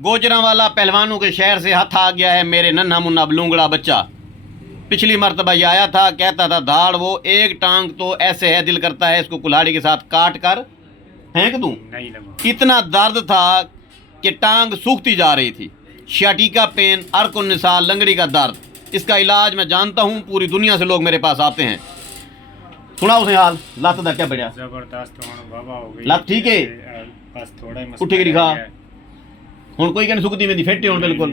गोजरांवाला पहलवानों के शहर से हाथ आ गया है मेरे नन्हा मुन्ना बलूंगड़ा बच्चा। पिछली मर्तबा ये आया था, कहता था धाड़ वो एक टांग तो ऐसे है दिल करता है इसको कुल्हाड़ी के साथ काट कर फेंक दूं। इतना दर्द था कि टांग सूखती जा रही थी। शियाटिका पेन, अर्कुन निसा, लंगड़ी का दर्द, इसका इलाज मैं जानता हूँ। पूरी दुनिया से लोग मेरे पास आते हैं। सुना उसे हाल लत दा क्या बढ़िया जबरदस्त बाबा हो गई लत ठीक है बस थोड़ा ही उठी गिरी खा हुण कोई कहने सुखती में फेटे हुण बिल्कुल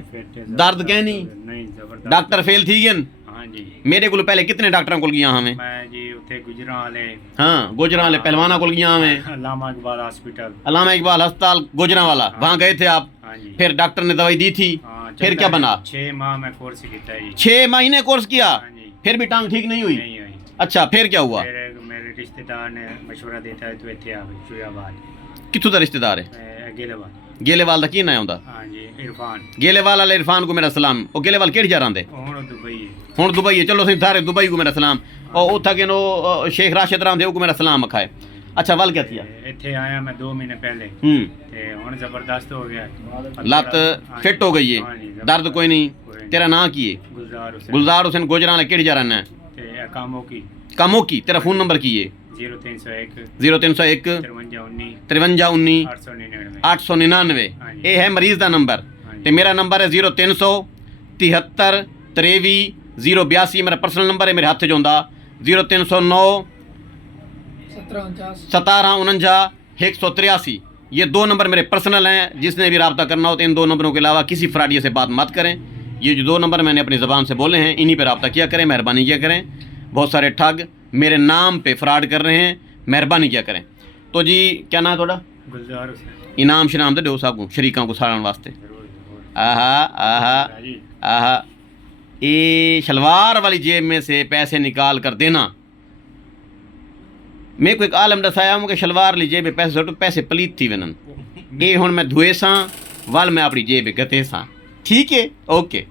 दर्द कहनी नहीं जबरदस्त डॉक्टर फेल थी गए हां जी मेरे को पहले कितने डॉक्टरों को गया हमें मैं जी उथे गुजरां वाले हाँ गुजरां वाले पहलवाना को गया हमें अल्लामा इकबाल हॉस्पिटल अल्लामा इकबाल अस्पताल गुजरां वाला वहाँ गए थे आप। हां जी फिर डॉक्टर ने दवाई दी थी फिर क्या बना 6 माह में कोर्स किया जी 6 महीने कोर्स किया हां जी फिर भी टांग ठीक नहीं हुई। नहीं हुई अच्छा फिर क्या हुआ मेरे मेरे रिश्तेदार ने मशवरा देता है तो इथे आ गई चुयाबाद कित्थों दा रिश्तेदार है गेलेवाल गेलेवाल दा की ना आउंदा हां जी इरफान गेलेवाल वाले इरफान को मेरा सलाम। ओ गेलेवाल केड़ी जा रहे हुण दुबई हुण दुबई है चलो सही सारे दुबई को मेरा सलाम और उथा के नो शेख राशिद राम देव को मेरा सलाम अखाए। अच्छा वल क्या किया इथे आया मैं 2 महीने पहले ते हुण जबरदस्त हो गया लत फिट हो गई है दर्द कोई नहीं। तेरा नाम की है गुलजार हुसैन गोजरा वाले केड़ी जा रहा है ते कामो की तेरा फोन नंबर की है 0301 5319 899 ये है मरीज का नंबर ते मेरा नंबर है 0300 73 23 082 मेरा पर्सनल नंबर है मेरे हाथ से जो 0309 17 49 183 ये 2 नंबर मेरे पर्सनल हैं। जिसने भी रब्ता करना हो तो इन 2 नंबरों के अलावा किसी फ्रॉडिये से बात मत करें। ये जो 2 नंबर मैंने अपनी ज़बान से बोले हैं इन्हीं पर रब्ता किया करें, मेहरबानी किया करें। बहुत सारे ठग मेरे नाम पे फ्रॉड कर रहे हैं, मेहरबानी किया करें। तो जी क्या नाम है थोड़ा गुलजार हुसैन इनाम शनाम दे दो साहब को शरीकों को साड़न वास्ते। आहा आहा आहा ये शलवार वाली जेब में से पैसे निकाल कर देना। मेरे को एक आलम दसाया मुझे शलवार ली जेब में पैसे पैसे पलीत थी वनन ये हुण मैं धुए सां वाल मैं अपनी जेब गते सां। ठीक है ओके।